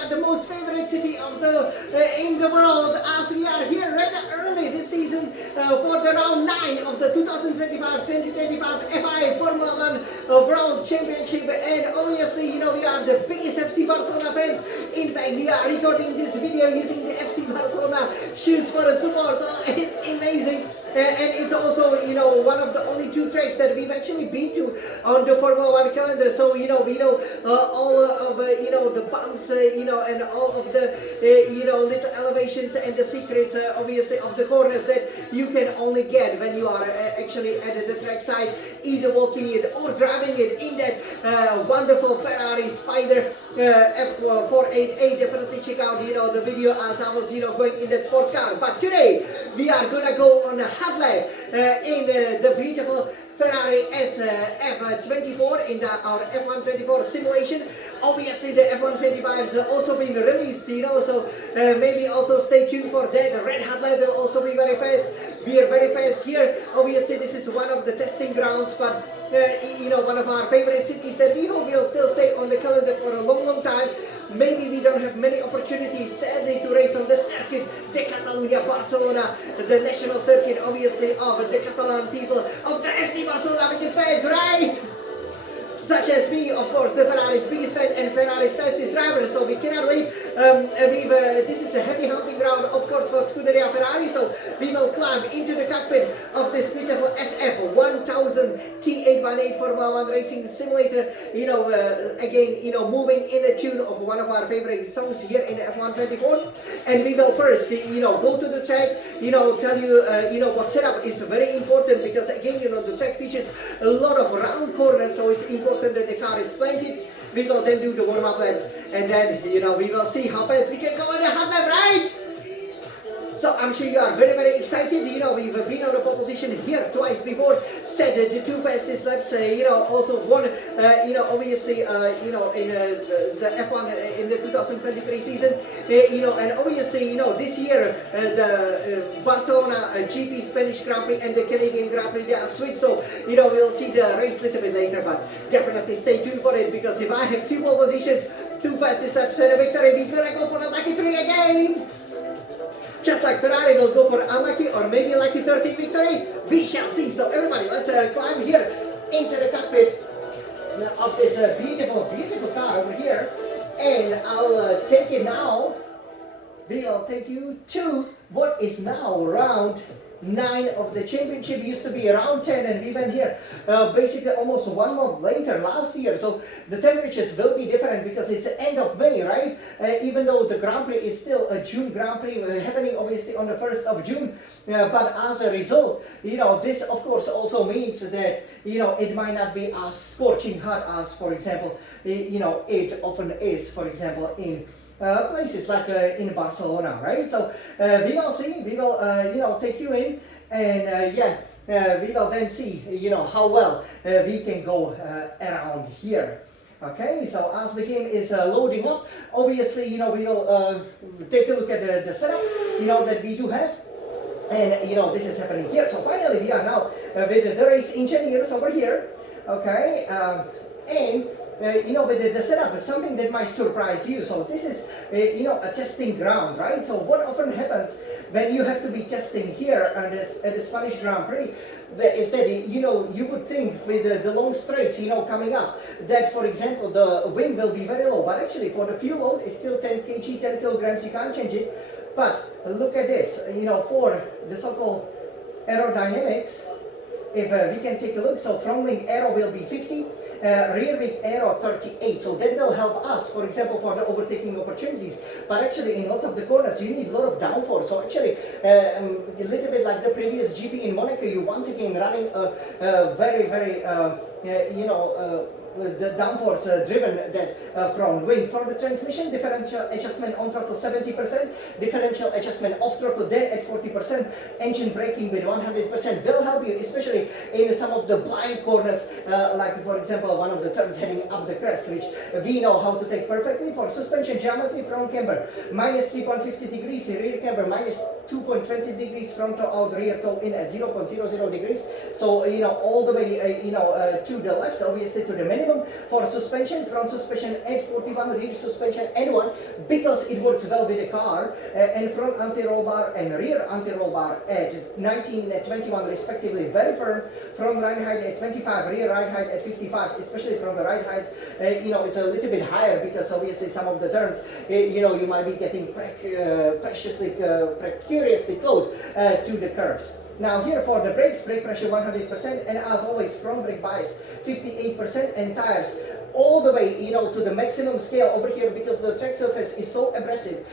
got the most favorite city of the in the world, as we are here rather early this season for the round 9 of the 2025-2025 FIA Formula One World Championship. And obviously, you know, we are the biggest FC Barcelona fans. In fact, we are recording this video using the FC Barcelona shoes for the support, so it's amazing. And it's also, you know, one of the only 2 tracks that we've actually been to on the Formula One calendar. So, you know, we know all of, you know, the bumps, you know, and all of the, you know, little elevations and the secrets, obviously, of the corners that you can only get when you are actually at the track side, either walking it or driving it in that wonderful Ferrari Spider F488. Definitely check out, you know, the video as I was, you know, going in that sports car. But today, we are gonna go on a hot lap in the beautiful Ferrari F24 in our F124 simulation. Obviously, the F125 is also being released, you know, so maybe also stay tuned for that. The red hot lap will also be very fast. We are very fast here. Obviously, this is one of the testing grounds, but you know, one of our favorite cities that we hope will still stay on the calendar for a long time. Maybe we don't have many opportunities, sadly, to race on the Circuit De Catalunya, Barcelona, the national circuit, obviously, of the Catalan people, of the FC Barcelona biggest fans, right? Such as me, of course, the Ferrari's biggest fan and Ferrari's fastest driver, so we cannot wait. This is a happy hunting ground, of course, for Scuderia Ferrari, so we will climb into the cockpit of this beautiful SF1000 T818 Formula One racing simulator, you know, again, you know, moving in the tune of one of our favorite songs here in the F124. And we will first, you know, go to the track, you know, tell you, you know, what setup is very important, because again, you know, the track features a lot of round corners, so it's important that the car is planted. We will then do the warm-up lap, and then, you know, we will see how fast we can go on the hot lap, right? So I'm sure you are very, very excited. You know, we've been on the pole position here twice before, set the 2 fastest laps, you know, also won, you know, obviously, you know, in the F1 in the 2023 season, you know, and obviously, you know, this year, the Barcelona GP Spanish Grand Prix and the Canadian Grand Prix, they are switched, so, you know, we'll see the race a little bit later, but definitely stay tuned for it, because if I have 2 pole positions, 2 fastest laps and a victory, we're gonna go for a lucky 3 again! Just like Ferrari will go for unlucky or maybe lucky 13th victory, we shall see. So everybody, let's climb here into the cockpit of this beautiful, beautiful car over here. And I'll take you now, we will take you to what is now round 9 of the championship. Used to be around 10, and we went here basically almost 1 month later last year, so the temperatures will be different because it's the end of May, right? Even though the Grand Prix is still a June Grand Prix, happening obviously on the 1st of June, but as a result, you know, this of course also means that, you know, it might not be as scorching hot as, for example, you know, it often is, for example, in places like in Barcelona, right? So we will see, we will, you know, take you in, and yeah, we will then see, you know, how well we can go around here. Okay, so as the game is loading up, obviously, you know, we will take a look at the setup, you know, that we do have. And, you know, this is happening here. So finally, we are now with the race engineers over here. Okay, and you know, with the setup is something that might surprise you. So this is, you know, a testing ground, right? So what often happens when you have to be testing here at the Spanish Grand Prix is that, you know, you would think with the long straights, you know, coming up, that, for example, the wind will be very low. But actually, for the fuel load, it's still 10 kg, 10 kilograms. You can't change it. But look at this, you know, for the so-called aerodynamics, if we can take a look, so front wing aero will be 50, rear wing aero 38, so that will help us, for example, for the overtaking opportunities. But actually, in lots of the corners, you need a lot of downforce. So actually, a little bit like the previous GP in Monaco, you once again running a very, very, you know, the downforce driven that from wing. For the transmission, differential adjustment on throttle 70%, differential adjustment off throttle then at 40%, engine braking with 100% will help you, especially in some of the blind corners, like for example one of the turns heading up the crest, which we know how to take perfectly. For suspension geometry, front camber minus 3.50 degrees, rear camber minus 2.20 degrees, front toe out, rear toe in at 0.00 degrees. So, you know, all the way, you know, to the left, obviously to the minimum. For suspension, front suspension at 41, rear suspension at 1, because it works well with the car, and front anti-roll bar and rear anti-roll bar at 19 and 21 respectively, very firm. Front ride height at 25, rear ride height at 55, especially from the ride height, you know, it's a little bit higher because obviously some of the turns, you know, you might be getting precariously close to the curves. Now here for the brakes, brake pressure 100%, and as always front brake bias 58%, and tires all the way, you know, to the maximum scale over here, because the track surface is so abrasive.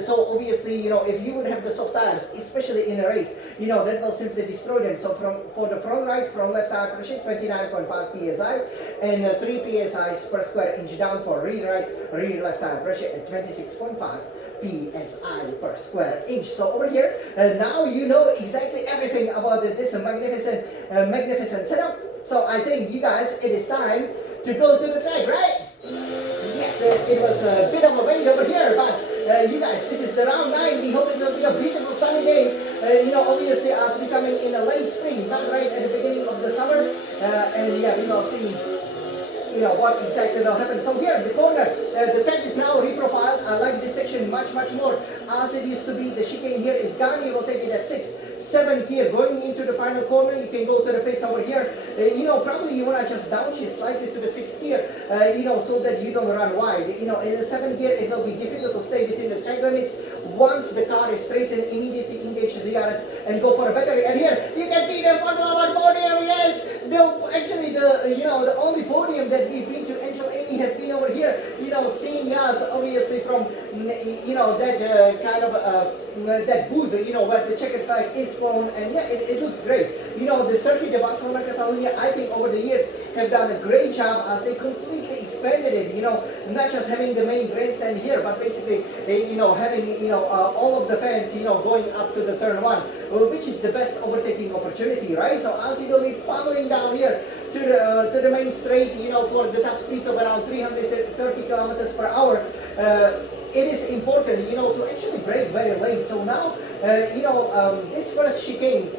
So obviously, you know, if you would have the soft tires, especially in a race, you know, that will simply destroy them. So for the front right, front left tire pressure 29.5 psi, and 3 psi per square inch down for rear right, rear left tire pressure at 26.5 psi per square inch. So over here, now you know exactly everything about this magnificent setup. So I think you guys, it is time to go to the track, right? Yes, it was a bit of a wait over here, but you guys, this is the round 9. We hope it will be a beautiful sunny day. You know, obviously as we coming in a late spring, not right at the beginning of the summer, and yeah, we will see, you know, what exactly will happen. So here, the corner, the track is now reprofiled. I like this section much more as it used to be. The chicane here is gone. You will take it at 6. 7 gear going into the final corner. You can go to the pits over here. You know, probably you want to just downshift slightly to the 6th gear, you know, so that you don't run wide. You know, in the 7th gear, it will be difficult to stay within the track limits. Once the car is straightened, immediately engage the DRS and go for a battery. And here you can see the Formula One Podium. Yes, actually the, you know, the only podium that we've been to, Angel Amy has been over here, you know, seeing us obviously from, you know, that kind of that booth, you know, where the checkered flag is flown, and yeah, it looks great. You know, the Circuit De Barcelona-Catalunya, I think over the years have done a great job as they completely expanded it, you know, not just having the main grandstand here, but basically, you know, having, you know, all of the fans, you know, going up to the turn 1, which is the best overtaking opportunity, right? So as you will be pummeling down here to the main straight, you know, for the top speeds of around 330 kilometers per hour, it is important, you know, to actually brake very late. So now, you know, this first chicane,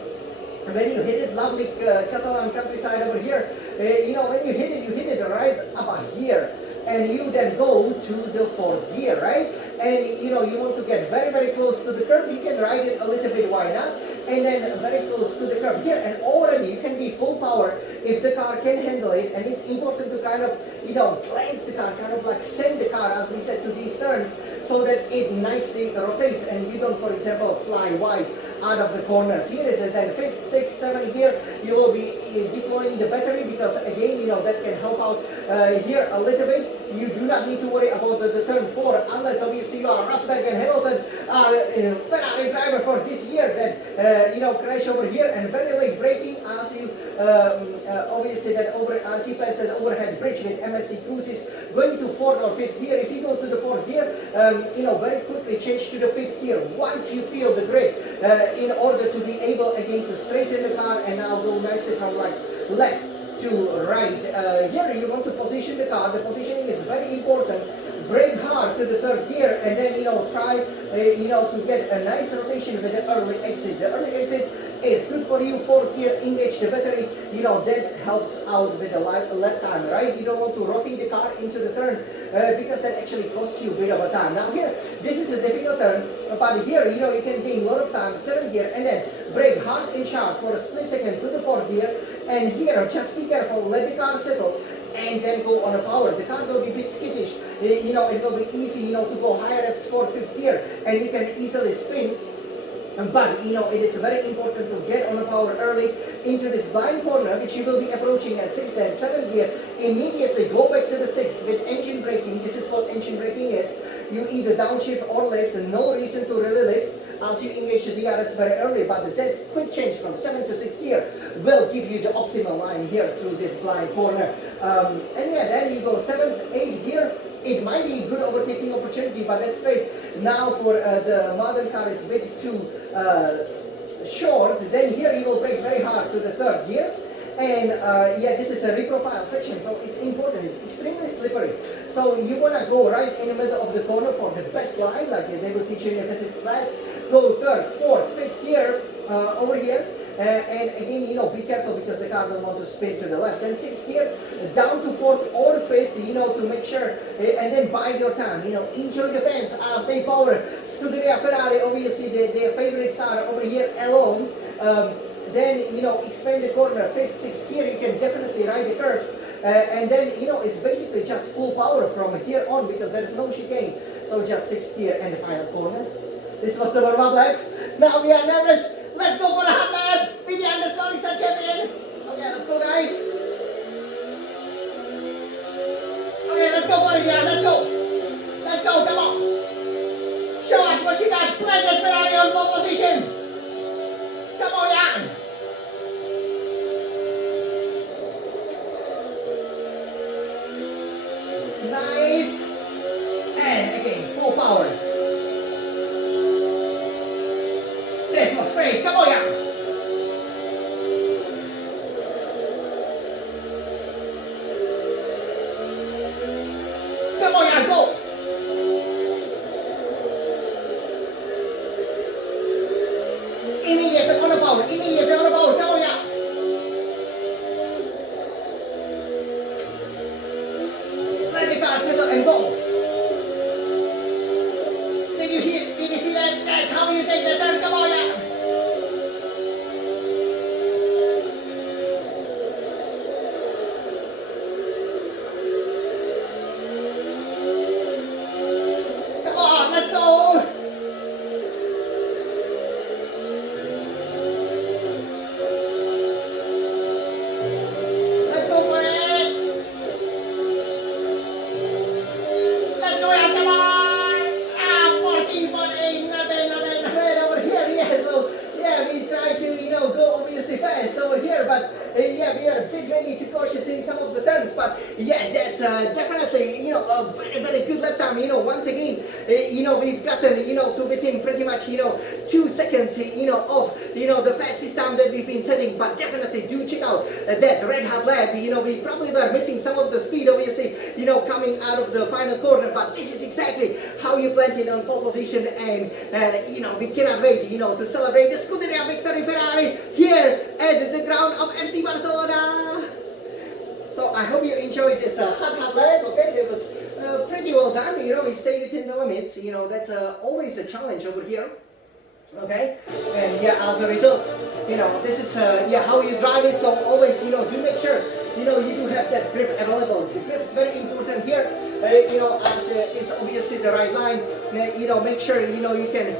when you hit it, lovely Catalan countryside over here, you know, when you hit it right about here, and you then go to the 4th gear, right? And you know, you want to get very close to the curb. You can ride it a little bit, why not? And then very close to the curb here, and already you can be full power if the car can handle it. And it's important to kind of, you know, glance the car, kind of like send the car, as we said, to these turns, so that it nicely rotates and you don't, for example, fly wide out of the corners. Here is it then 5th, 6th, 7th gear. You will be deploying the battery, because again, you know, that can help out here a little bit. You do not need to worry about the turn 4, unless obviously you are Rosberg and Hamilton are Ferrari driver for this year, that you know, crash over here and very late braking as you obviously as you pass that overhead bridge with MSC cruises going to 4th or 5th gear. If you go to the 4th gear, you know, very quickly change to the 5th gear once you feel the grip, in order to be able again to straighten the car and now go nicely from like left to right. Here you want to position the car. The positioning is very important. Brake hard to the 3rd gear, and then, you know, try you know, to get a nice rotation with the early exit. The early exit is good for you. 4th gear, engage the battery, you know, that helps out with the lap time, right? You don't want to rotate the car into the turn, because that actually costs you a bit of a time. Now here, this is a difficult turn, but here, you know, you can gain a lot of time. 7th gear, and then brake hard and sharp for a split second to the 4th gear, and here, just be careful, let the car settle, and then go on a power. The car will be a bit skittish, you know, it will be easy, you know, to go higher at 4th, 5th gear, and you can easily spin. But, you know, it is very important to get on a power early into this blind corner, which you will be approaching at 6th and 7th gear. Immediately go back to the 6th with engine braking. This is what engine braking is. You either downshift or lift, no reason to really lift as you engage the DRS very early, but that quick change from 7th to 6th gear will give you the optimal line here through this blind corner. And yeah, then you go 7th, 8th gear. It might be a good overtaking opportunity, but that's straight. Now for the modern car is a bit too short. Then here you will brake very hard to the 3rd gear. And yeah, this is a reprofile section, so it's important. It's extremely slippery. So you want to go right in the middle of the corner for the best line, like they will teach you in your physics class. Go 3rd, 4th, 5th gear, over here. And again, be careful because the car will want to spin to the left. Then 6th gear, down to 4th or 5th, to make sure, and then bide your time, enjoy the fans as they power Scuderia Ferrari, obviously their favorite car over here alone. Then, expand the corner, 5th, 6th gear, you can definitely ride the curves. And then, it's basically just full power from here on because there is no chicane. So just 6th gear and the final corner. This was the warm-up lap. Now we are nervous. Let's go for a hot lap. Vivian, the Formula One Champion. Okay, let's go, guys. Okay, let's go for it, Vivian. Let's go. Let's go, come on. Show us what you got. Play that Ferrari on pole position. Come on, Jan. Nice. And again, full power. This was great. Come on, Jan. Come on, Jan, go. Immediately on the power. Immediately on the power. Come on, Jan. Let the car settle and go. Did you see that? That's how you take the turn. Come on, Jan. Come on, let's go. Let's go for it. Let's go, Jan. Come on. 14.8. Nothing over here. Yeah, so yeah, we try to go obviously fast over here, but yeah, we are a bit maybe too cautious in some of the turns, but yeah, that's definitely a very, very good lap time. Once again, we've gotten to within pretty much 2 seconds of the fastest time that we've been setting. But definitely do check out that red hot lap. We probably were missing some of the speed obviously coming out of the final corner, but this is exactly how you plant it on pole position, and we cannot wait to celebrate the Scuderia Victory Ferrari here at the ground of FC Barcelona. So I hope you enjoyed this hot lap. Okay, it was pretty well done. We stay within the limits. That's always a challenge over here. Okay, and yeah, as a result, this is how you drive it. So always do make sure you do have that grip available. The grip is very important here. As is obviously the right line. Make sure you can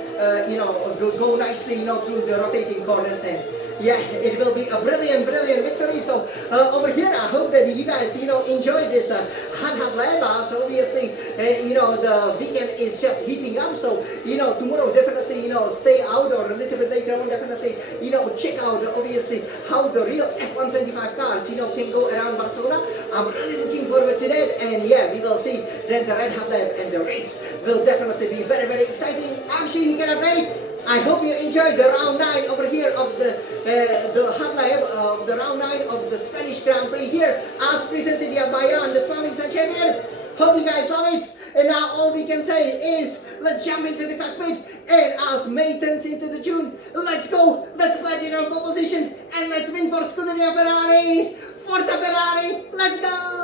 go nicely through the rotating corners, and yeah, it will be a brilliant victory. So over here, I hope that you guys enjoyed this hot lap. So obviously the weekend is just heating up. So tomorrow definitely stay out, or a little bit later on definitely check out obviously how the real F125 cars can go around Barcelona. I'm really looking forward to that, and yeah, we will see then the red hot lap, and the race will definitely be very exciting. I'm sure you cannot wait. I hope you enjoyed the round 9 over here of the hot lap of the round 9 of the Spanish Grand Prix here, as presented here by Jan, the Formula One Champion. Hope you guys love it. And now all we can say is, let's jump into the cockpit, and as May turns into the June, let's go, let's plant it on pole position, and let's win for Scuderia Ferrari. Forza Ferrari, let's go!